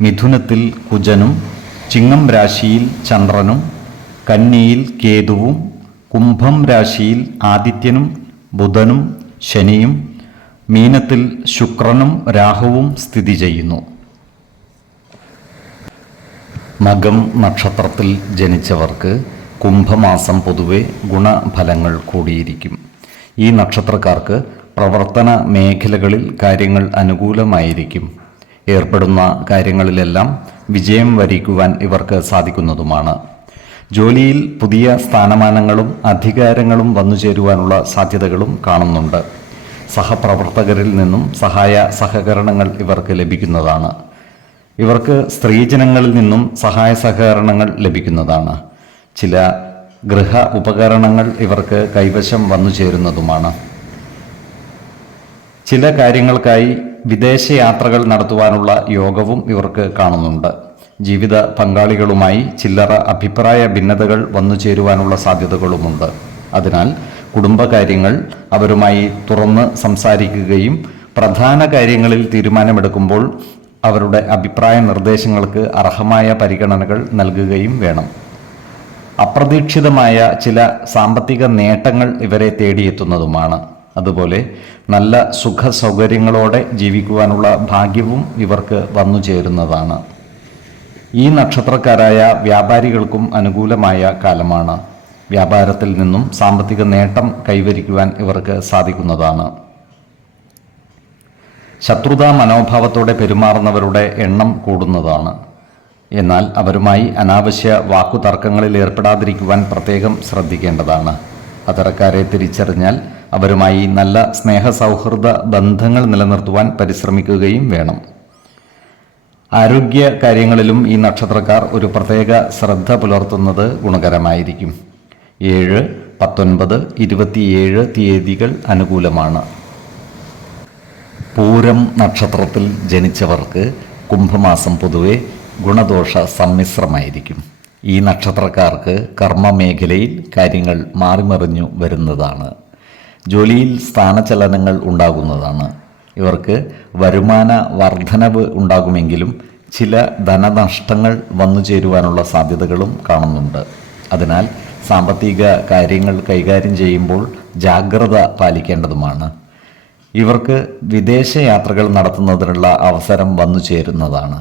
മിഥുനത്തിൽ കുജനും ചിങ്ങം രാശിയിൽ ചന്ദ്രനും കന്നിയിൽ കേതുവും കുംഭം രാശിയിൽ ആദിത്യനും ബുധനും ശനിയും മീനത്തിൽ ശുക്രനും രാഹുവും സ്ഥിതി ചെയ്യുന്നു. മകം നക്ഷത്രത്തിൽ ജനിച്ചവർക്ക് കുംഭമാസം പൊതുവെ ഗുണഫലങ്ങൾ കൂടിയിരിക്കും. ഈ നക്ഷത്രക്കാർക്ക് പ്രവർത്തന മേഖലകളിൽ കാര്യങ്ങൾ അനുകൂലമായിരിക്കും. ഏർപ്പെടുന്ന കാര്യങ്ങളിലെല്ലാം വിജയം വരിക്കുവാൻ ഇവർക്ക് സാധിക്കുന്നതുമാണ്. ജോലിയിൽ പുതിയ സ്ഥാനമാനങ്ങളും അധികാരങ്ങളും വന്നു ചേരുവാനുള്ള സാധ്യതകളും കാണുന്നുണ്ട്. സഹപ്രവർത്തകരിൽ നിന്നും സഹായ സഹകരണങ്ങൾ ഇവർക്ക് ലഭിക്കുന്നതാണ്. ഇവർക്ക് സ്ത്രീജനങ്ങളിൽ നിന്നും സഹായ സഹകരണങ്ങൾ ലഭിക്കുന്നതാണ്. ചില ഗൃഹ ഉപകരണങ്ങൾ ഇവർക്ക് കൈവശം വന്നു ചേരുന്നതുമാണ്. ചില കാര്യങ്ങൾക്കായി വിദേശയാത്രകൾ നടത്തുവാനുള്ള യോഗവും ഇവർക്ക് കാണുന്നുണ്ട്. ജീവിത പങ്കാളികളുമായി ചില്ലറ അഭിപ്രായ ഭിന്നതകൾ വന്നു ചേരുവാനുള്ള സാധ്യതകളുമുണ്ട്. അതിനാൽ കുടുംബകാര്യങ്ങൾ അവരുമായി തുറന്ന് സംസാരിക്കുകയും പ്രധാന കാര്യങ്ങളിൽ തീരുമാനമെടുക്കുമ്പോൾ അവരുടെ അഭിപ്രായ നിർദ്ദേശങ്ങൾക്ക് അർഹമായ പരിഗണനകൾ നൽകുകയും വേണം. അപ്രതീക്ഷിതമായ ചില സാമ്പത്തിക നേട്ടങ്ങൾ ഇവരെ തേടിയെത്തുന്നതുമാണ്. അതുപോലെ നല്ല സുഖ സൗകര്യങ്ങളോടെ ജീവിക്കുവാനുള്ള ഭാഗ്യവും ഇവർക്ക് വന്നു ചേരുന്നതാണ്. ഈ നക്ഷത്രക്കാരായ വ്യാപാരികൾക്കും അനുകൂലമായ കാലമാണ്. വ്യാപാരത്തിൽ നിന്നും സാമ്പത്തിക നേട്ടം കൈവരിക്കുവാൻ ഇവർക്ക് സാധിക്കുന്നതാണ്. ശത്രുതാ മനോഭാവത്തോടെ പെരുമാറുന്നവരുടെ എണ്ണം കൂടുന്നതാണ്. എന്നാൽ അവരുമായി അനാവശ്യ വാക്കുതർക്കങ്ങളിൽ ഏർപ്പെടാതിരിക്കുവാൻ പ്രത്യേകം ശ്രദ്ധിക്കേണ്ടതാണ്. അത്തരക്കാരെ തിരിച്ചറിഞ്ഞാൽ അവരുമായി നല്ല സ്നേഹ സൗഹൃദ ബന്ധങ്ങൾ നിലനിർത്തുവാൻ പരിശ്രമിക്കുകയും വേണം. ആരോഗ്യ കാര്യങ്ങളിലും ഈ നക്ഷത്രക്കാർ ഒരു പ്രത്യേക ശ്രദ്ധ പുലർത്തുന്നത് ഗുണകരമായിരിക്കും. ഏഴ് പത്തൊൻപത് ഇരുപത്തിയേഴ് തീയതികൾ അനുകൂലമാണ്. പൂരം നക്ഷത്രത്തിൽ ജനിച്ചവർക്ക് കുംഭമാസം പൊതുവെ ഗുണദോഷ സമ്മിശ്രമായിരിക്കും. ഈ നക്ഷത്രക്കാർക്ക് കർമ്മമേഖലയിൽ കാര്യങ്ങൾ മാറിമറിഞ്ഞു വരുന്നതാണ്. ജോലിയിൽ സ്ഥാനചലനങ്ങൾ ഉണ്ടാകുന്നതാണ്. ഇവർക്ക് വരുമാന വർധനവ് ഉണ്ടാകുമെങ്കിലും ചില ധനനഷ്ടങ്ങൾ വന്നു ചേരുവാനുള്ള സാധ്യതകളും കാണുന്നുണ്ട്. അതിനാൽ സാമ്പത്തിക കാര്യങ്ങൾ കൈകാര്യം ചെയ്യുമ്പോൾ ജാഗ്രത പാലിക്കേണ്ടതുമാണ്. ഇവർക്ക് വിദേശ യാത്രകൾ നടത്തുന്നതിനുള്ള അവസരം വന്നു ചേരുന്നതാണ്.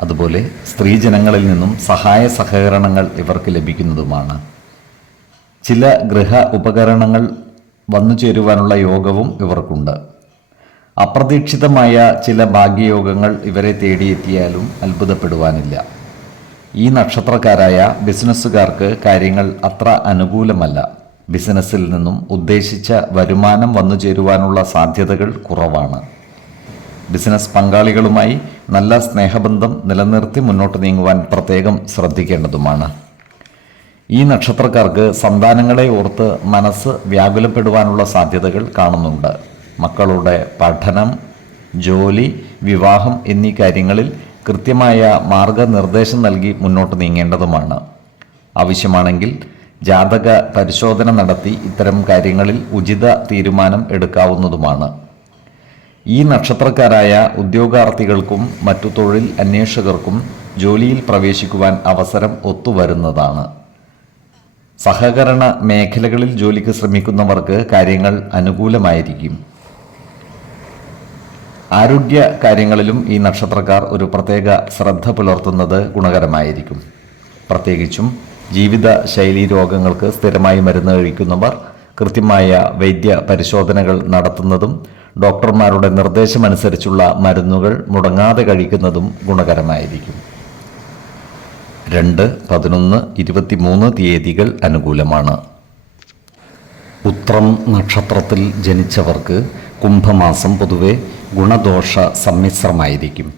അതുപോലെ സ്ത്രീജനങ്ങളിൽ നിന്നും സഹായ സഹകരണങ്ങൾ ഇവർക്ക് ലഭിക്കുന്നതുമാണ്. ചില ഗൃഹ ഉപകരണങ്ങൾ വന്നു ചേരുവാനുള്ള യോഗവും ഇവർക്കുണ്ട്. അപ്രതീക്ഷിതമായ ചില ഭാഗ്യയോഗങ്ങൾ ഇവരെ തേടിയെത്തിയാലും അത്ഭുതപ്പെടുവാനില്ല. ഈ നക്ഷത്രക്കാരായ ബിസിനസ്സുകാർക്ക് കാര്യങ്ങൾ അത്ര അനുകൂലമല്ല. ബിസിനസ്സിൽ നിന്നും ഉദ്ദേശിച്ച വരുമാനം വന്നു ചേരുവാനുള്ള സാധ്യതകൾ കുറവാണ്. ബിസിനസ് പങ്കാളികളുമായി നല്ല സ്നേഹബന്ധം നിലനിർത്തി മുന്നോട്ട് നീങ്ങുവാൻ പ്രത്യേകം ശ്രദ്ധിക്കേണ്ടതുമാണ്. ഈ നക്ഷത്രക്കാർക്ക് സന്താനങ്ങളെ ഓർത്ത് മനസ്സ് വ്യാകുലപ്പെടുവാനുള്ള സാധ്യതകൾ കാണുന്നുണ്ട്. മക്കളുടെ പഠനം ജോലി വിവാഹം എന്നീ കാര്യങ്ങളിൽ കൃത്യമായ മാർഗനിർദ്ദേശം നൽകി മുന്നോട്ട് നീങ്ങേണ്ടതുമാണ്. ആവശ്യമാണെങ്കിൽ ജാതക പരിശോധന നടത്തി ഇത്തരം കാര്യങ്ങളിൽ ഉചിത തീരുമാനം എടുക്കാവുന്നതുമാണ്. ഈ നക്ഷത്രക്കാരായ ഉദ്യോഗാർത്ഥികൾക്കും മറ്റു തൊഴിൽ അന്വേഷകർക്കും ജോലിയിൽ പ്രവേശിക്കുവാൻ അവസരം ഒത്തുവരുന്നതാണ്. സഹകരണ മേഖലകളിൽ ജോലിക്ക് ശ്രമിക്കുന്നവർക്ക് കാര്യങ്ങൾ അനുകൂലമായിരിക്കും. ആരോഗ്യ കാര്യങ്ങളിലും ഈ നക്ഷത്രക്കാർ ഒരു പ്രത്യേക ശ്രദ്ധ പുലർത്തുന്നത് ഗുണകരമായിരിക്കും. പ്രത്യേകിച്ചും ജീവിത ശൈലി രോഗങ്ങൾക്ക് സ്ഥിരമായി മരുന്ന് കഴിക്കുന്നവർ കൃത്യമായ വൈദ്യ പരിശോധനകൾ നടത്തുന്നതും ഡോക്ടർമാരുടെ നിർദ്ദേശമനുസരിച്ചുള്ള മരുന്നുകൾ മുടങ്ങാതെ കഴിക്കുന്നതും ഗുണകരമായിരിക്കും. രണ്ട് പതിനൊന്ന് ഇരുപത്തിമൂന്ന് തീയതികൾ അനുകൂലമാണ്. ഉത്രം നക്ഷത്രത്തിൽ ജനിച്ചവർക്ക് കുംഭമാസം പൊതുവെ ഗുണദോഷ സമ്മിശ്രമായിരിക്കും.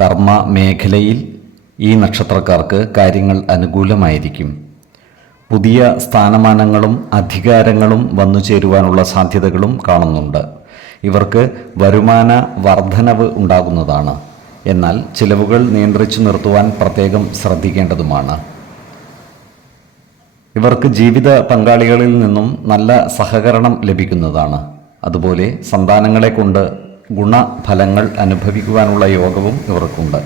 കർമ്മ മേഖലയിൽ ഈ നക്ഷത്രക്കാർക്ക് കാര്യങ്ങൾ അനുകൂലമായിരിക്കും. പുതിയ സ്ഥാനമാനങ്ങളും അധികാരങ്ങളും വന്നു ചേരുവാനുള്ള സാധ്യതകളും കാണുന്നുണ്ട്. ഇവർക്ക് വരുമാന വർധനവ് ഉണ്ടാകുന്നതാണ്. എന്നാൽ ചിലവുകൾ നിയന്ത്രിച്ചു നിർത്തുവാൻ പ്രത്യേകം ശ്രദ്ധിക്കേണ്ടതുമാണ്. ഇവർക്ക് ജീവിത പങ്കാളികളിൽ നിന്നും നല്ല സഹകരണം ലഭിക്കുന്നതാണ്. അതുപോലെ സന്താനങ്ങളെ കൊണ്ട് ഗുണഫലങ്ങൾ അനുഭവിക്കുവാനുള്ള യോഗവും ഇവർക്കുണ്ട്.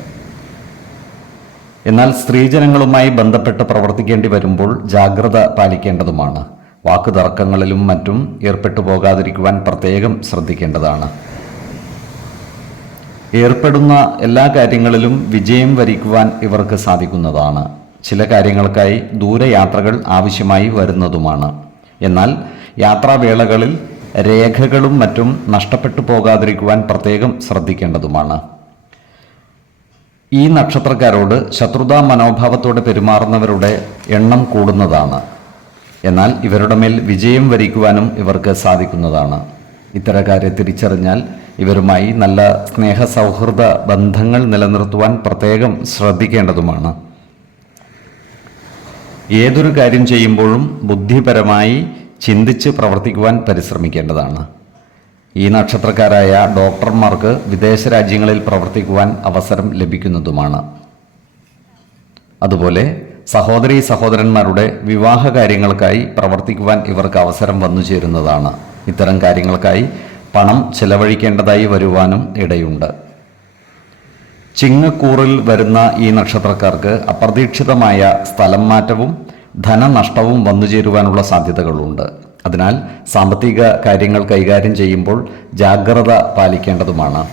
എന്നാൽ സ്ത്രീജനങ്ങളുമായി ബന്ധപ്പെട്ട് പ്രവർത്തിക്കേണ്ടി വരുമ്പോൾ ജാഗ്രത പാലിക്കേണ്ടതുമാണ്. വാക്കുതർക്കങ്ങളിലും മറ്റും ഏർപ്പെട്ടു പോകാതിരിക്കുവാൻ പ്രത്യേകം ശ്രദ്ധിക്കേണ്ടതാണ്. ഏർപ്പെടുന്ന എല്ലാ കാര്യങ്ങളിലും വിജയം വരിക്കുവാൻ ഇവർക്ക് സാധിക്കുന്നതാണ്. ചില കാര്യങ്ങൾക്കായി ദൂരയാത്രകൾ ആവശ്യമായി വരുന്നതുമാണ്. എന്നാൽ യാത്രാവേളകളിൽ രേഖകളും മറ്റും നഷ്ടപ്പെട്ടു പോകാതിരിക്കുവാൻ പ്രത്യേകം ശ്രദ്ധിക്കേണ്ടതുമാണ്. ഈ നക്ഷത്രക്കാരോട് ശത്രുതാ മനോഭാവത്തോടെ പെരുമാറുന്നവരുടെ എണ്ണം കൂടുന്നതാണ്. എന്നാൽ ഇവരുടെ മേൽ വിജയം വരിക്കുവാനും ഇവർക്ക് സാധിക്കുന്നതാണ്. ഇത്തരക്കാരെ തിരിച്ചറിഞ്ഞാൽ ഇവരുമായി നല്ല സ്നേഹ സൗഹൃദ ബന്ധങ്ങൾ നിലനിർത്തുവാൻ പ്രത്യേകം ശ്രദ്ധിക്കേണ്ടതുമാണ്. ഏതൊരു കാര്യം ചെയ്യുമ്പോഴും ബുദ്ധിപരമായി ചിന്തിച്ച് പ്രവർത്തിക്കുവാൻ പരിശ്രമിക്കേണ്ടതാണ്. ഈ നക്ഷത്രക്കാരായ ഡോക്ടർമാർക്ക് വിദേശ രാജ്യങ്ങളിൽ പ്രവർത്തിക്കുവാൻ അവസരം ലഭിക്കുന്നതുമാണ്. അതുപോലെ സഹോദരി സഹോദരന്മാരുടെ വിവാഹ കാര്യങ്ങൾക്കായി പ്രവർത്തിക്കുവാൻ ഇവർക്ക് അവസരം വന്നു ചേരുന്നതാണ്. ഇത്തരം കാര്യങ്ങൾക്കായി പണം ചെലവഴിക്കേണ്ടതായി വരുവാനും ഇടയുണ്ട്. ചിങ്ങക്കൂറിൽ വരുന്ന ഈ നക്ഷത്രക്കാർക്ക് അപ്രതീക്ഷിതമായ സ്ഥലം മാറ്റവും ധനനഷ്ടവും വന്നു ചേരുവാനുള്ള സാധ്യതകളുണ്ട്. അതിനാൽ സാമ്പത്തിക കാര്യങ്ങൾ കൈകാര്യം ചെയ്യുമ്പോൾ ജാഗ്രത പാലിക്കേണ്ടതുമാണ്.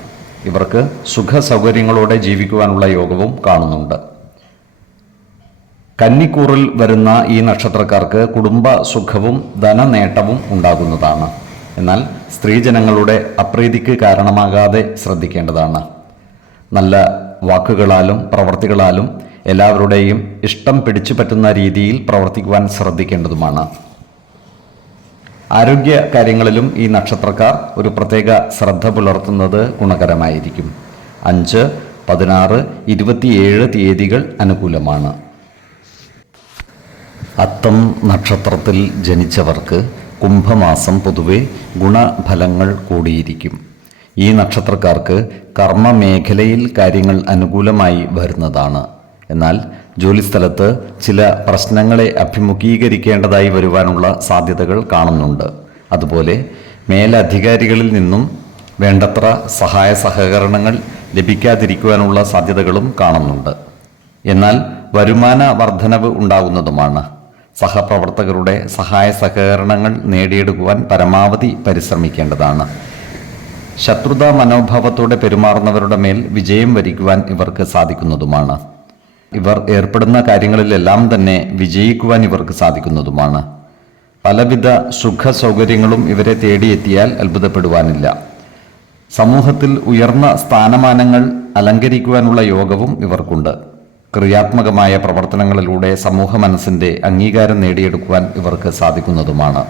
ഇവർക്ക് സുഖ സൗകര്യങ്ങളോടെ ജീവിക്കുവാനുള്ള യോഗവും കാണുന്നുണ്ട്. കന്നിക്കൂറിൽ വരുന്ന ഈ നക്ഷത്രക്കാർക്ക് കുടുംബ സുഖവും ധനനേട്ടവും ഉണ്ടാകുന്നതാണ്. എന്നാൽ സ്ത്രീജനങ്ങളുടെ അപ്രീതിക്ക് കാരണമാകാതെ ശ്രദ്ധിക്കേണ്ടതാണ്. നല്ല വാക്കുകളാലും പ്രവർത്തികളാലും എല്ലാവരുടെയും ഇഷ്ടം പിടിച്ചു പറ്റുന്ന രീതിയിൽ പ്രവർത്തിക്കുവാൻ ശ്രദ്ധിക്കേണ്ടതുമാണ്. ആരോഗ്യ കാര്യങ്ങളിലും ഈ നക്ഷത്രക്കാർ ഒരു പ്രത്യേക ശ്രദ്ധ പുലർത്തുന്നത് ഗുണകരമായിരിക്കും. അഞ്ച് പതിനാറ് ഇരുപത്തിയേഴ് തീയതികൾ അനുകൂലമാണ്. അത്തം നക്ഷത്രത്തിൽ ജനിച്ചവർക്ക് കുംഭമാസം പൊതുവെ ഗുണഫലങ്ങൾ കൂടിയിരിക്കും. ഈ നക്ഷത്രക്കാർക്ക് കർമ്മ മേഖലയിൽ കാര്യങ്ങൾ അനുകൂലമായി വരുന്നതാണ്. എന്നാൽ ജോലിസ്ഥലത്ത് ചില പ്രശ്നങ്ങളെ അഭിമുഖീകരിക്കേണ്ടതായി വരുവാനുള്ള സാധ്യതകൾ കാണുന്നുണ്ട്. അതുപോലെ മേലധികാരികളിൽ നിന്നും വേണ്ടത്ര സഹായ സഹകരണങ്ങൾ ലഭിക്കാതിരിക്കുവാനുള്ള സാധ്യതകളും കാണുന്നുണ്ട്. എന്നാൽ വരുമാന വർധനവ് ഉണ്ടാകുന്നതുമാണ്. സഹപ്രവർത്തകരുടെ സഹായ സഹകരണങ്ങൾ നേടിയെടുക്കുവാൻ പരമാവധി പരിശ്രമിക്കേണ്ടതാണ്. ശത്രുതാ മനോഭാവത്തോടെ പെരുമാറുന്നവരുടെ മേൽ വിജയം വരിക്കുവാൻ ഇവർക്ക് സാധിക്കുന്നതുമാണ്. ഇവർ ഏർപ്പെടുന്ന കാര്യങ്ങളിലെല്ലാം തന്നെ വിജയിക്കുവാൻ ഇവർക്ക് സാധിക്കുന്നതുമാണ്. പലവിധ സുഖ സൗകര്യങ്ങളും ഇവരെ തേടിയെത്തിയാൽ അത്ഭുതപ്പെടുവാനില്ല. സമൂഹത്തിൽ ഉയർന്ന സ്ഥാനമാനങ്ങൾ അലങ്കരിക്കുവാനുള്ള യോഗവും ഇവർക്കുണ്ട്. ക്രിയാത്മകമായ പ്രവർത്തനങ്ങളിലൂടെ സമൂഹ മനസ്സിന്റെ അംഗീകാരം നേടിയെടുക്കുവാൻ ഇവർക്ക് സാധിക്കുന്നതുമാണ്.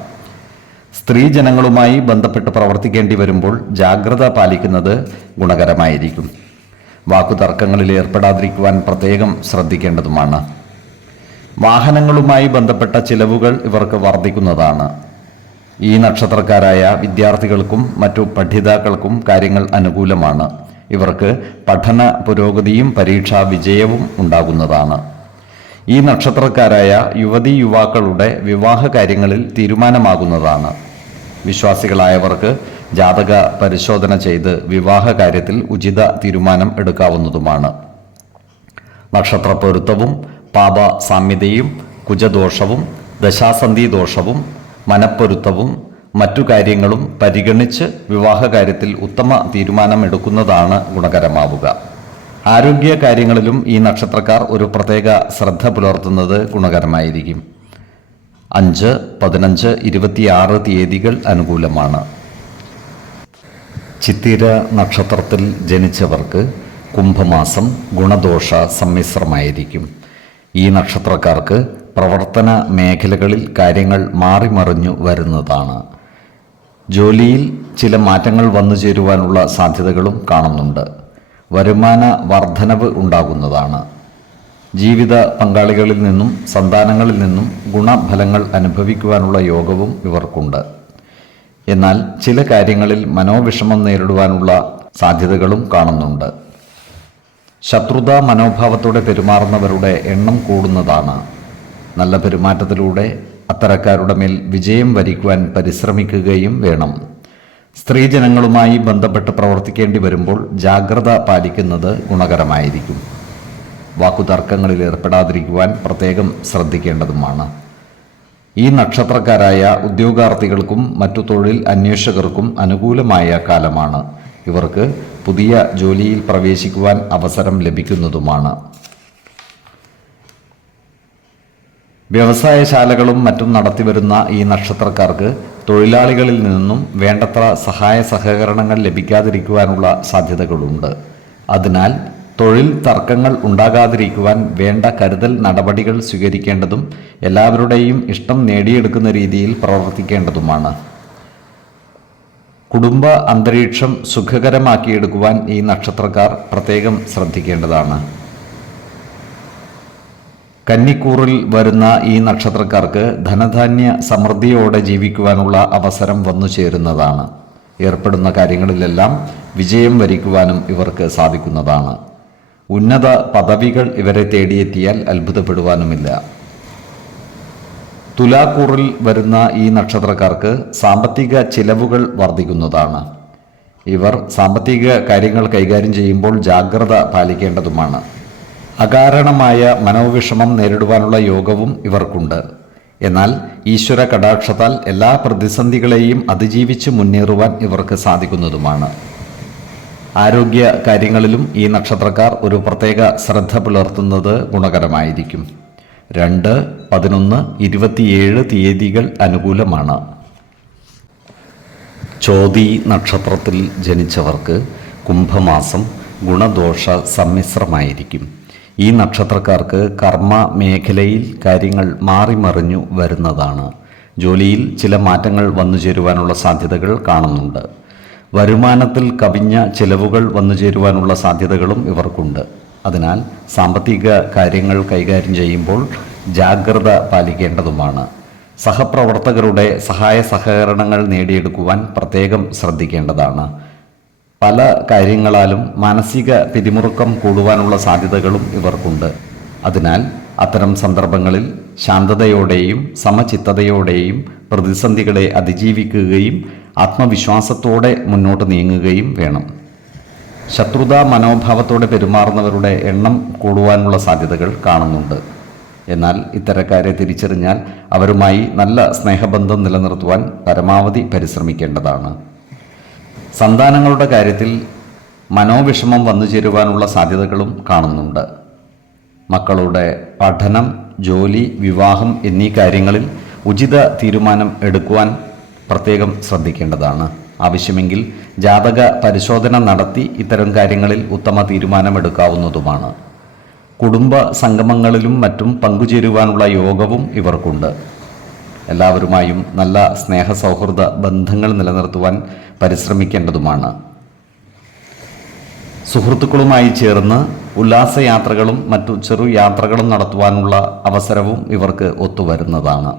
സ്ത്രീജനങ്ങളുമായി ബന്ധപ്പെട്ട് പ്രവർത്തിക്കേണ്ടി വരുമ്പോൾ ജാഗ്രത പാലിക്കുന്നത് ഗുണകരമായിരിക്കും. വാക്കുതർക്കങ്ങളിൽ ഏർപ്പെടാതിരിക്കുവാൻ പ്രത്യേകം ശ്രദ്ധിക്കേണ്ടതുമാണ്. വാഹനങ്ങളുമായി ബന്ധപ്പെട്ട ചിലവുകൾ ഇവർക്ക് വർദ്ധിക്കുന്നതാണ്. ഈ നക്ഷത്രക്കാരായ വിദ്യാർത്ഥികൾക്കും മറ്റു പഠിതാക്കൾക്കും കാര്യങ്ങൾ അനുകൂലമാണ്. ഇവർക്ക് പഠന പുരോഗതിയും പരീക്ഷാ വിജയവും ഉണ്ടാകുന്നതാണ്. ഈ നക്ഷത്രക്കാരായ യുവതി യുവാക്കളുടെ വിവാഹ കാര്യങ്ങളിൽ തീരുമാനമാകുന്നതാണ്. വിശ്വാസികളായവർക്ക് ജാതക പരിശോധന ചെയ്ത് വിവാഹ കാര്യത്തിൽ ഉചിത തീരുമാനം എടുക്കാവുന്നതുമാണ്. നക്ഷത്ര പൊരുത്തവും പാപ സാമ്യതയും കുജദോഷവും ദശാസന്ധി ദോഷവും മനപ്പൊരുത്തവും മറ്റു കാര്യങ്ങളും പരിഗണിച്ച് വിവാഹ കാര്യത്തിൽ ഉത്തമ തീരുമാനമെടുക്കുന്നതാണ് ഗുണകരമാവുക. ആരോഗ്യ കാര്യങ്ങളിലും ഈ നക്ഷത്രക്കാർ ഒരു പ്രത്യേക ശ്രദ്ധ പുലർത്തുന്നത് ഗുണകരമായിരിക്കും. അഞ്ച് പതിനഞ്ച് ഇരുപത്തിയാറ് തീയതികൾ അനുകൂലമാണ്. ചിത്തിര നക്ഷത്രത്തിൽ ജനിച്ചവർക്ക് കുംഭമാസം ഗുണദോഷ സമ്മിശ്രമായിരിക്കും. ഈ നക്ഷത്രക്കാർക്ക് പ്രവർത്തന മേഖലകളിൽ കാര്യങ്ങൾ മാറിമറിഞ്ഞു വരുന്നതാണ്. ജോലിയിൽ ചില മാറ്റങ്ങൾ വന്നു ചേരുവാനുള്ള സാധ്യതകളും കാണുന്നുണ്ട്. വരുമാന വർധനവ് ഉണ്ടാകുന്നതാണ്. ജീവിത പങ്കാളികളിൽ നിന്നും സന്താനങ്ങളിൽ നിന്നും ഗുണഫലങ്ങൾ അനുഭവിക്കുവാനുള്ള യോഗവും ഇവർക്കുണ്ട്. എന്നാൽ ചില കാര്യങ്ങളിൽ മനോവിഷമം നേരിടുവാനുള്ള സാധ്യതകളും കാണുന്നുണ്ട്. ശത്രുതാ മനോഭാവത്തോടെ പെരുമാറുന്നവരുടെ എണ്ണം കൂടുന്നതാണ്. നല്ല പെരുമാറ്റത്തിലൂടെ അത്തരക്കാരുടെ മേൽ വിജയം വരിക്കുവാൻ പരിശ്രമിക്കുകയും വേണം. സ്ത്രീജനങ്ങളുമായി ബന്ധപ്പെട്ട് പ്രവർത്തിക്കേണ്ടി വരുമ്പോൾ ജാഗ്രത പാലിക്കുന്നത് ഗുണകരമായിരിക്കും. വാക്കുതർക്കങ്ങളിൽ ഏർപ്പെടാതിരിക്കുവാൻ പ്രത്യേകം ശ്രദ്ധിക്കേണ്ടതുമാണ്. ഈ നക്ഷത്രക്കാരായ ഉദ്യോഗാർത്ഥികൾക്കും മറ്റു തൊഴിൽ അന്വേഷകർക്കും അനുകൂലമായ കാലമാണ്. ഇവർക്ക് പുതിയ ജോലിയിൽ പ്രവേശിക്കുവാൻ അവസരം ലഭിക്കുന്നതുമാണ്. വ്യവസായശാലകളും മറ്റും നടത്തിവരുന്ന ഈ നക്ഷത്രക്കാർക്ക് തൊഴിലാളികളിൽ നിന്നും വേണ്ടത്ര സഹായ സഹകരണങ്ങൾ ലഭിക്കാതിരിക്കുവാനുള്ള സാധ്യതകളുണ്ട്. അതിനാൽ തൊഴിൽ തർക്കങ്ങൾ ഉണ്ടാകാതിരിക്കുവാൻ വേണ്ട കരുതൽ നടപടികൾ സ്വീകരിക്കേണ്ടതും എല്ലാവരുടെയും ഇഷ്ടം നേടിയെടുക്കുന്ന രീതിയിൽ പ്രവർത്തിക്കേണ്ടതുമാണ്. കുടുംബ അന്തരീക്ഷം സുഖകരമാക്കിയെടുക്കുവാൻ ഈ നക്ഷത്രക്കാർ പ്രത്യേകം ശ്രദ്ധിക്കേണ്ടതാണ്. കന്നിക്കൂറിൽ വരുന്ന ഈ നക്ഷത്രക്കാർക്ക് ധനധാന്യ സമൃദ്ധിയോടെ ജീവിക്കുവാനുള്ള അവസരം വന്നു ചേരുന്നതാണ്. ഏർപ്പെടുന്ന കാര്യങ്ങളിലെല്ലാം വിജയം വരിക്കുവാനും ഇവർക്ക് സാധിക്കുന്നതാണ്. ഉന്നത പദവികൾ ഇവരെ തേടിയെത്തിയാൽ അത്ഭുതപ്പെടുവാനുമില്ല. തുലാക്കൂറിൽ വരുന്ന ഈ നക്ഷത്രക്കാർക്ക് സാമ്പത്തിക ചിലവുകൾ വർദ്ധിക്കുന്നതാണ്. ഇവർ സാമ്പത്തിക കാര്യങ്ങൾ കൈകാര്യം ചെയ്യുമ്പോൾ ജാഗ്രത പാലിക്കേണ്ടതുമാണ്. അകാരണമായ മനോവിഷമം നേരിടുവാനുള്ള യോഗവും ഇവർക്കുണ്ട്. എന്നാൽ ഈശ്വര കടാക്ഷത്താൽ എല്ലാ പ്രതിസന്ധികളെയും അതിജീവിച്ച് മുന്നേറുവാൻ ഇവർക്ക് സാധിക്കുന്നതുമാണ്. ആരോഗ്യ കാര്യങ്ങളിലും ഈ നക്ഷത്രക്കാർ ഒരു പ്രത്യേക ശ്രദ്ധ പുലർത്തുന്നത് ഗുണകരമായിരിക്കും. രണ്ട് പതിനൊന്ന് ഇരുപത്തിയേഴ് തീയതികൾ അനുകൂലമാണ്. ചോതി നക്ഷത്രത്തിൽ ജനിച്ചവർക്ക് കുംഭമാസം ഗുണദോഷ സമ്മിശ്രമായിരിക്കും. ഈ നക്ഷത്രക്കാർക്ക് കർമ്മ മേഖലയിൽ കാര്യങ്ങൾ മാറിമറിഞ്ഞു വരുന്നതാണ്. ജോലിയിൽ ചില മാറ്റങ്ങൾ വന്നു ചേരുവാനുള്ള സാധ്യതകൾ കാണുന്നുണ്ട്. വരുമാനത്തിൽ കവിഞ്ഞ ചിലവുകൾ വന്നു ചേരുവാനുള്ള സാധ്യതകളും ഇവർക്കുണ്ട്. അതിനാൽ സാമ്പത്തിക കാര്യങ്ങൾ കൈകാര്യം ചെയ്യുമ്പോൾ ജാഗ്രത പാലിക്കേണ്ടതുമാണ്. സഹപ്രവർത്തകരുടെ സഹായ സഹകരണങ്ങൾ നേടിയെടുക്കുവാൻ പ്രത്യേകം ശ്രദ്ധിക്കേണ്ടതാണ്. പല കാര്യങ്ങളാലും മാനസിക പിരിമുറുക്കം കൂടുവാനുള്ള സാധ്യതകളും ഇവർക്കുണ്ട്. അതിനാൽ അത്തരം സന്ദർഭങ്ങളിൽ ശാന്തതയോടെയും സമചിത്തതയോടെയും പ്രതിസന്ധികളെ അതിജീവിക്കുകയും ആത്മവിശ്വാസത്തോടെ മുന്നോട്ട് നീങ്ങുകയും വേണം. ശത്രുതാ മനോഭാവത്തോടെ പെരുമാറുന്നവരുടെ എണ്ണം കൂടുവാനുള്ള സാധ്യതകൾ കാണുന്നുണ്ട്. എന്നാൽ ഇത്തരക്കാരെ തിരിച്ചറിഞ്ഞാൽ അവരുമായി നല്ല സ്നേഹബന്ധം നിലനിർത്തുവാൻ പരമാവധി പരിശ്രമിക്കേണ്ടതാണ്. സന്താനങ്ങളുടെ കാര്യത്തിൽ മനോവിഷമം വന്നു ചേരുവാനുള്ള സാധ്യതകളും കാണുന്നുണ്ട്. മക്കളുടെ പഠനം ജോലി വിവാഹം എന്നീ കാര്യങ്ങളിൽ ഉചിത തീരുമാനം എടുക്കുവാൻ പ്രത്യേകം ശ്രദ്ധിക്കേണ്ടതാണ്. ആവശ്യമെങ്കിൽ ജാതക പരിശോധന നടത്തി ഇത്തരം കാര്യങ്ങളിൽ ഉത്തമ തീരുമാനമെടുക്കാവുന്നതുമാണ്. കുടുംബ സംഗമങ്ങളിലും മറ്റും പങ്കുചേരുവാനുള്ള യോഗവും ഇവർക്കുണ്ട്. എല്ലാവരുമായും നല്ല സ്നേഹ സൗഹൃദ ബന്ധങ്ങൾ നിലനിർത്തുവാൻ പരിശ്രമിക്കേണ്ടതുമാണ്. സുഹൃത്തുക്കളുമായി ചേർന്ന് ഉല്ലാസയാത്രകളും മറ്റു ചെറു യാത്രകളും നടത്തുവാനുള്ള അവസരവും ഇവർക്ക് ഒത്തുവരുന്നതാണ്.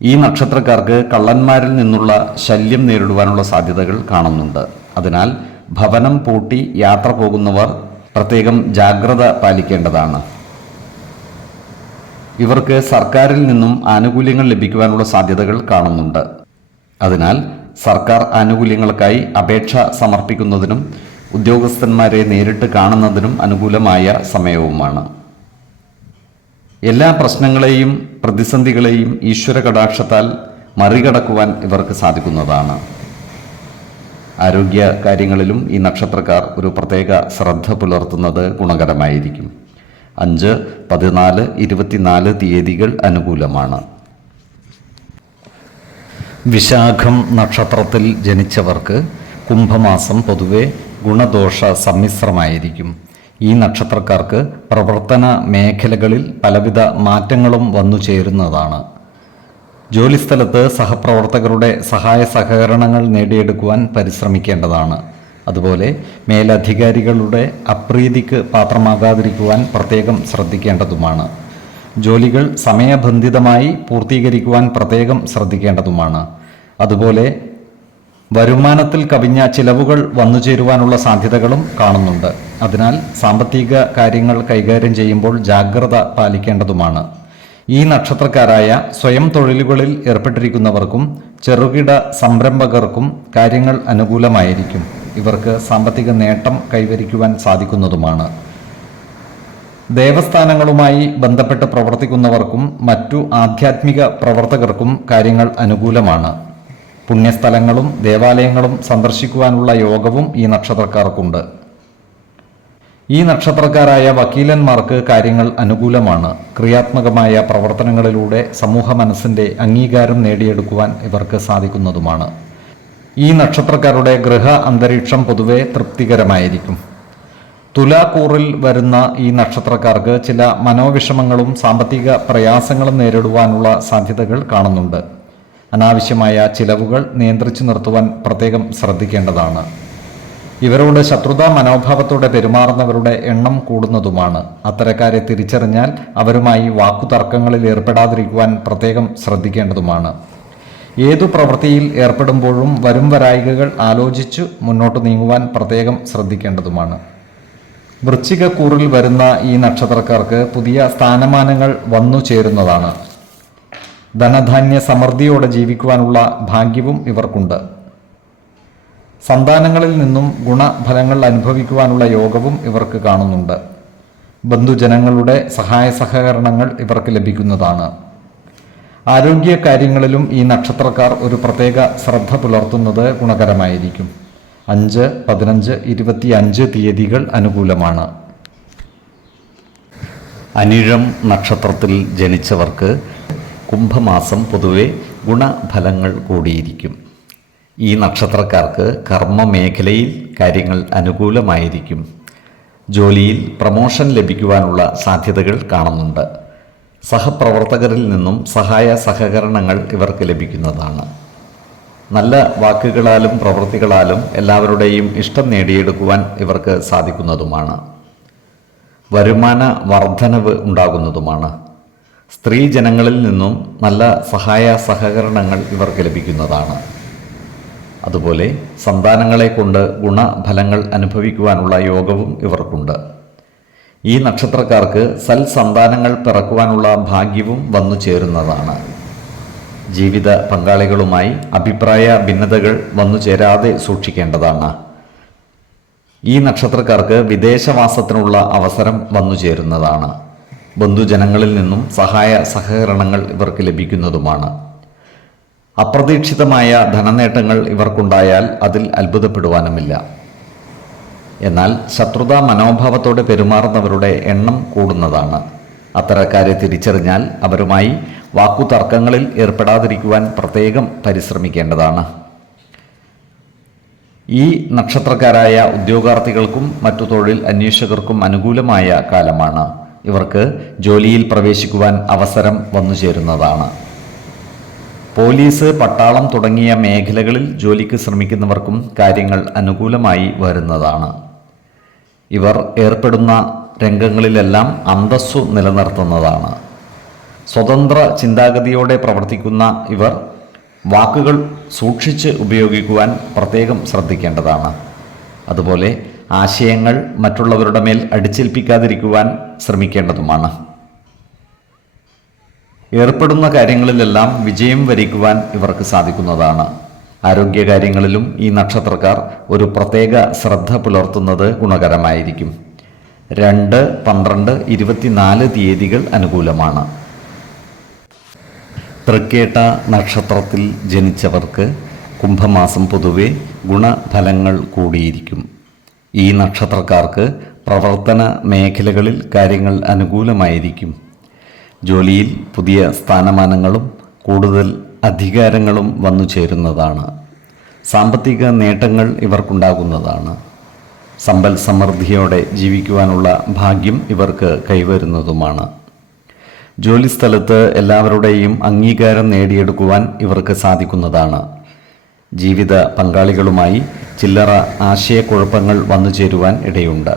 ഈ നക്ഷത്രക്കാർക്ക് കള്ളന്മാരിൽ നിന്നുള്ള ശല്യം നേരിടുവാനുള്ള സാധ്യതകൾ കാണുന്നുണ്ട്. അതിനാൽ ഭവനം പൂട്ടി യാത്ര പോകുന്നവർ പ്രത്യേകം ജാഗ്രത പാലിക്കേണ്ടതാണ്. ഇവർക്ക് സർക്കാരിൽ നിന്നും ആനുകൂല്യങ്ങൾ ലഭിക്കുവാനുള്ള സാധ്യതകൾ കാണുന്നുണ്ട്. അതിനാൽ സർക്കാർ ആനുകൂല്യങ്ങൾക്കായി അപേക്ഷ സമർപ്പിക്കുന്നതിനും ഉദ്യോഗസ്ഥന്മാരെ നേരിട്ട് കാണുന്നതിനും അനുകൂലമായ സമയവുമാണ്. എല്ലാ പ്രശ്നങ്ങളെയും പ്രതിസന്ധികളെയും ഈശ്വര കടാക്ഷത്താൽ മറികടക്കുവാൻ ഇവർക്ക് സാധിക്കുന്നതാണ്. ആരോഗ്യ കാര്യങ്ങളിലും ഈ നക്ഷത്രക്കാർ ഒരു പ്രത്യേക ശ്രദ്ധ പുലർത്തുന്നത് ഗുണകരമായിരിക്കും. അഞ്ച് പതിനാല് ഇരുപത്തിനാല് തീയതികൾ അനുകൂലമാണ്. വിശാഖം നക്ഷത്രത്തിൽ ജനിച്ചവർക്ക് കുംഭമാസം പൊതുവെ ഗുണദോഷ സമ്മിശ്രമായിരിക്കും. ഈ നക്ഷത്രക്കാർക്ക് പ്രവർത്തന മേഖലകളിൽ പലവിധ മാറ്റങ്ങളും വന്നു ചേരുന്നതാണ്. ജോലിസ്ഥലത്ത് സഹപ്രവർത്തകരുടെ സഹായ സഹകരണങ്ങൾ നേടിയെടുക്കുവാൻ പരിശ്രമിക്കേണ്ടതാണ്. അതുപോലെ മേലധികാരികളുടെ അപ്രീതിക്ക് പാത്രമാകാതിരിക്കുവാൻ പ്രത്യേകം ശ്രദ്ധിക്കേണ്ടതുമാണ്. ജോലികൾ സമയബന്ധിതമായി പൂർത്തീകരിക്കുവാൻ പ്രത്യേകം ശ്രദ്ധിക്കേണ്ടതുമാണ്. അതുപോലെ വരുമാനത്തിൽ കവിഞ്ഞ ചിലവുകൾ വന്നുചേരുവാനുള്ള സാധ്യതകളും കാണുന്നുണ്ട്. അതിനാൽ സാമ്പത്തിക കാര്യങ്ങൾ കൈകാര്യം ചെയ്യുമ്പോൾ ജാഗ്രത പാലിക്കേണ്ടതുമാണ്. ഈ നക്ഷത്രക്കാരായ സ്വയം തൊഴിലുകളിൽ ഏർപ്പെട്ടിരിക്കുന്നവർക്കും ചെറുകിട സംരംഭകർക്കും കാര്യങ്ങൾ അനുകൂലമായിരിക്കും. ഇവർക്ക് സാമ്പത്തിക നേട്ടം കൈവരിക്കുവാൻ സാധിക്കുന്നതുമാണ്. ദേവസ്ഥാനങ്ങളുമായി ബന്ധപ്പെട്ട് പ്രവർത്തിക്കുന്നവർക്കും മറ്റു ആധ്യാത്മിക പ്രവർത്തകർക്കും കാര്യങ്ങൾ അനുകൂലമാണ്. പുണ്യസ്ഥലങ്ങളും ദേവാലയങ്ങളും സന്ദർശിക്കുവാനുള്ള യോഗവും ഈ നക്ഷത്രക്കാർക്കുണ്ട്. ഈ നക്ഷത്രക്കാരായ വക്കീലന്മാർക്ക് കാര്യങ്ങൾ അനുകൂലമാണ്. ക്രിയാത്മകമായ പ്രവർത്തനങ്ങളിലൂടെ സമൂഹ മനസ്സിന്റെ അംഗീകാരം നേടിയെടുക്കുവാൻ ഇവർക്ക് സാധിക്കുന്നതുമാണ്. ഈ നക്ഷത്രക്കാരുടെ ഗ്രഹ അന്തരീക്ഷം പൊതുവെ തൃപ്തികരമായിരിക്കും. തുലാക്കൂറിൽ വരുന്ന ഈ നക്ഷത്രക്കാർക്ക് ചില മനോവിഷമങ്ങളും സാമ്പത്തിക പ്രയാസങ്ങളും നേരിടുവാനുള്ള സാധ്യതകൾ കാണുന്നുണ്ട്. അനാവശ്യമായ ചിലവുകൾ നിയന്ത്രിച്ചു നിർത്തുവാൻ പ്രത്യേകം ശ്രദ്ധിക്കേണ്ടതാണ്. ഇവരോട് ശത്രുതാ മനോഭാവത്തോടെ പെരുമാറുന്നവരുടെ എണ്ണം കൂടുന്നതുമാണ്. അത്തരക്കാരെ തിരിച്ചറിഞ്ഞാൽ അവരുമായി വാക്കുതർക്കങ്ങളിൽ ഏർപ്പെടാതിരിക്കുവാൻ പ്രത്യേകം ശ്രദ്ധിക്കേണ്ടതുമാണ്. ഏതു പ്രവൃത്തിയിൽ ഏർപ്പെടുമ്പോഴും വരും വരായികകൾ ആലോചിച്ചു മുന്നോട്ട് നീങ്ങുവാൻ പ്രത്യേകം ശ്രദ്ധിക്കേണ്ടതുമാണ്. വൃശ്ചികക്കൂറിൽ വരുന്ന ഈ നക്ഷത്രക്കാർക്ക് പുതിയ സ്ഥാനമാനങ്ങൾ വന്നു ചേരുന്നതാണ്. ധനധാന്യ സമൃദ്ധിയോടെ ജീവിക്കുവാനുള്ള ഭാഗ്യവും ഇവർക്കുണ്ട്. സന്താനങ്ങളിൽ നിന്നും ഗുണഫലങ്ങൾ അനുഭവിക്കുവാനുള്ള യോഗവും ഇവർക്ക് കാണുന്നുണ്ട്. ബന്ധുജനങ്ങളുടെ സഹായ സഹകരണങ്ങൾ ഇവർക്ക് ലഭിക്കുന്നതാണ്. ആരോഗ്യ കാര്യങ്ങളിലും ഈ നക്ഷത്രക്കാർ ഒരു പ്രത്യേക ശ്രദ്ധ പുലർത്തുന്നത് ഗുണകരമായിരിക്കും. അഞ്ച് പതിനഞ്ച് ഇരുപത്തി അഞ്ച് തീയതികൾ അനുകൂലമാണ്. അനിഴം നക്ഷത്രത്തിൽ ജനിച്ചവർക്ക് കുംഭമാസം പൊതുവെ ഗുണഫലങ്ങൾ കൂടിയിരിക്കും. ഈ നക്ഷത്രക്കാർക്ക് കർമ്മ മേഖലയിൽ കാര്യങ്ങൾ അനുകൂലമായിരിക്കും. ജോലിയിൽ പ്രമോഷൻ ലഭിക്കുവാനുള്ള സാധ്യതകൾ കാണുന്നുണ്ട്. സഹപ്രവർത്തകരിൽ നിന്നും സഹായ സഹകരണങ്ങൾ ഇവർക്ക് ലഭിക്കുന്നതാണ്. നല്ല വാക്കുകളാലും പ്രവൃത്തികളാലും എല്ലാവരുടെയും ഇഷ്ടം നേടിയെടുക്കുവാൻ ഇവർക്ക് സാധിക്കുന്നതുമാണ്. വരുമാന വർധനവ് ഉണ്ടാകുന്നതുമാണ്. സ്ത്രീ ജനങ്ങളിൽ നിന്നും നല്ല സഹായ സഹകരണങ്ങൾ ഇവർക്ക് ലഭിക്കുന്നതാണ്. അതുപോലെ സന്താനങ്ങളെ കൊണ്ട് ഗുണഫലങ്ങൾ അനുഭവിക്കുവാനുള്ള യോഗവും ഇവർക്കുണ്ട്. ഈ നക്ഷത്രക്കാർക്ക് സൽസന്താനങ്ങൾ പിറക്കുവാനുള്ള ഭാഗ്യവും വന്നു ചേരുന്നതാണ്. ജീവിത പങ്കാളികളുമായി അഭിപ്രായ ഭിന്നതകൾ വന്നു ചേരാതെ സൂക്ഷിക്കേണ്ടതാണ്. ഈ നക്ഷത്രക്കാർക്ക് വിദേശവാസത്തിനുള്ള അവസരം വന്നു ചേരുന്നതാണ്. ബന്ധുജനങ്ങളിൽ നിന്നും സഹായ സഹകരണങ്ങൾ ഇവർക്ക് ലഭിക്കുന്നതുമാണ്. അപ്രതീക്ഷിതമായ ധനനേട്ടങ്ങൾ ഇവർക്കുണ്ടായാൽ അതിൽ അത്ഭുതപ്പെടുവാനുമില്ല. എന്നാൽ ശത്രുതാ മനോഭാവത്തോടെ പെരുമാറുന്നവരുടെ എണ്ണം കൂടുന്നതാണ്. അത്തരക്കാരെ തിരിച്ചറിഞ്ഞാൽ അവരുമായി വാക്കുതർക്കങ്ങളിൽ ഏർപ്പെടാതിരിക്കുവാൻ പ്രത്യേകം പരിശ്രമിക്കേണ്ടതാണ്. ഈ നക്ഷത്രക്കാരായ ഉദ്യോഗാർത്ഥികൾക്കും മറ്റു തൊഴിൽ അന്വേഷകർക്കും അനുകൂലമായ കാലമാണ്. ഇവർക്ക് ജോലിയിൽ പ്രവേശിക്കുവാൻ അവസരം വന്നു ചേരുന്നതാണ്. പോലീസ് പട്ടാളം തുടങ്ങിയ മേഖലകളിൽ ജോലിക്ക് ശ്രമിക്കുന്നവർക്കും കാര്യങ്ങൾ അനുകൂലമായി വരുന്നതാണ്. ഇവർ ഏർപ്പെടുന്ന രംഗങ്ങളിലെല്ലാം അന്തസ്സു നിലനിർത്തുന്നതാണ്. സ്വതന്ത്ര ചിന്താഗതിയോടെ പ്രവർത്തിക്കുന്ന ഇവർ വാക്കുകൾ സൂക്ഷിച്ച് ഉപയോഗിക്കുവാൻ പ്രത്യേകം ശ്രദ്ധിക്കേണ്ടതാണ്. അതുപോലെ ആശയങ്ങൾ മറ്റുള്ളവരുടെ മേൽ അടിച്ചേൽപ്പിക്കാതിരിക്കുവാൻ ശ്രമിക്കേണ്ടതുമാണ്. ഏർപ്പെടുന്ന കാര്യങ്ങളിലെല്ലാം വിജയം വരിക്കുവാൻ ഇവർക്ക് സാധിക്കുന്നതാണ്. ആരോഗ്യകാര്യങ്ങളിലും ഈ നക്ഷത്രക്കാർ ഒരു പ്രത്യേക ശ്രദ്ധ പുലർത്തുന്നത് ഗുണകരമായിരിക്കും. രണ്ട് പന്ത്രണ്ട് ഇരുപത്തിനാല് തീയതികൾ അനുകൂലമാണ്. തൃക്കേട്ട നക്ഷത്രത്തിൽ ജനിച്ചവർക്ക് കുംഭമാസം പൊതുവെ ഗുണഫലങ്ങൾ കൂടിയിരിക്കും. ഈ നക്ഷത്രക്കാർക്ക് പ്രവർത്തന മേഖലകളിൽ കാര്യങ്ങൾ അനുകൂലമായിരിക്കും. ജോലിയിൽ പുതിയ സ്ഥാനമാനങ്ങളും കൂടുതൽ അധികാരങ്ങളും വന്നു ചേരുന്നതാണ്. സാമ്പത്തിക നേട്ടങ്ങൾ ഇവർക്കുണ്ടാകുന്നതാണ്. സമ്പൽ സമൃദ്ധിയോടെ ജീവിക്കുവാനുള്ള ഭാഗ്യം ഇവർക്ക് കൈവരുന്നതുമാണ്. ജോലിസ്ഥലത്ത് എല്ലാവരുടെയും അംഗീകാരം നേടിയെടുക്കുവാൻ ഇവർക്ക് സാധിക്കുന്നതാണ്. ജീവിത പങ്കാളികളുമായി ചില്ലറ ആശയക്കുഴപ്പങ്ങൾ വന്നു ചേരുവാൻ ഇടയുണ്ട്.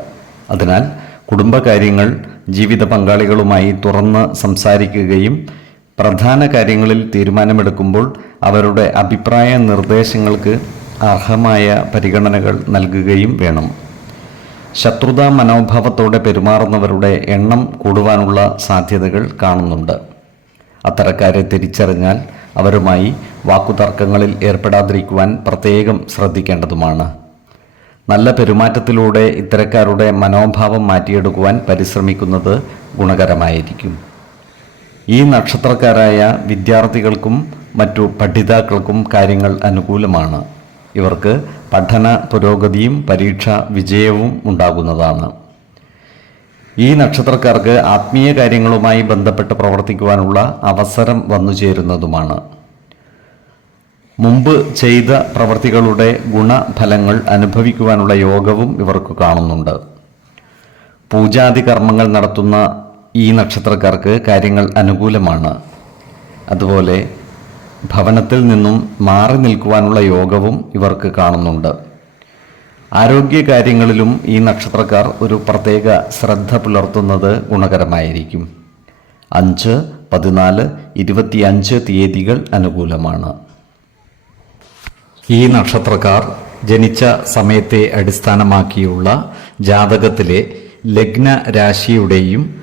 അതിനാൽ കുടുംബകാര്യങ്ങൾ ജീവിത പങ്കാളികളുമായി തുറന്ന് സംസാരിക്കുകയും പ്രധാന കാര്യങ്ങളിൽ തീരുമാനമെടുക്കുമ്പോൾ അവരുടെ അഭിപ്രായ നിർദ്ദേശങ്ങൾക്ക് അർഹമായ പരിഗണനകൾ നൽകുകയും വേണം. ശത്രുതാ മനോഭാവത്തോടെ പെരുമാറുന്നവരുടെ എണ്ണം കൂടുവാനുള്ള സാധ്യതകൾ കാണുന്നുണ്ട്. അത്തരക്കാരെ തിരിച്ചറിഞ്ഞാൽ അവരുമായി വാക്കുതർക്കങ്ങളിൽ ഏർപ്പെടാതിരിക്കുവാൻ പ്രത്യേകം ശ്രദ്ധിക്കേണ്ടതുമാണ്. നല്ല പെരുമാറ്റത്തിലൂടെ ഇത്തരക്കാരുടെ മനോഭാവം മാറ്റിയെടുക്കുവാൻ പരിശ്രമിക്കുന്നത് ഗുണകരമായിരിക്കും. ഈ നക്ഷത്രക്കാരായ വിദ്യാർത്ഥികൾക്കും മറ്റു പഠിതാക്കൾക്കും കാര്യങ്ങൾ അനുകൂലമാണ്. ഇവർക്ക് പഠന പുരോഗതിയും പരീക്ഷ വിജയവും ഉണ്ടാകുന്നതാണ്. ഈ നക്ഷത്രക്കാർക്ക് ആത്മീയ കാര്യങ്ങളുമായി ബന്ധപ്പെട്ട് പ്രവർത്തിക്കുവാനുള്ള അവസരം വന്നു ചേരുന്നതുമാണ്. മുമ്പ് ചെയ്ത പ്രവർത്തികളുടെ ഗുണഫലങ്ങൾ അനുഭവിക്കുവാനുള്ള യോഗവും ഇവർക്ക് കാണുന്നുണ്ട്. പൂജാതി കർമ്മങ്ങൾ നടത്തുന്ന ഈ നക്ഷത്രക്കാർക്ക് കാര്യങ്ങൾ അനുകൂലമാണ്. അതുപോലെ ഭവനത്തിൽ നിന്നും മാറി നിൽക്കുവാനുള്ള യോഗവും ഇവർക്ക് കാണുന്നുണ്ട്. ആരോഗ്യ കാര്യങ്ങളിലും ഈ നക്ഷത്രക്കാർ ഒരു പ്രത്യേക ശ്രദ്ധ പുലർത്തുന്നത് ഗുണകരമായിരിക്കും. അഞ്ച് പതിനാല് ഇരുപത്തിയഞ്ച് തീയതികൾ അനുകൂലമാണ്. ഈ നക്ഷത്രക്കാർ ജനിച്ച സമയത്തെ അടിസ്ഥാനമാക്കിയുള്ള ജാതകത്തിലെ ലഗ്ന രാശിയുടെയും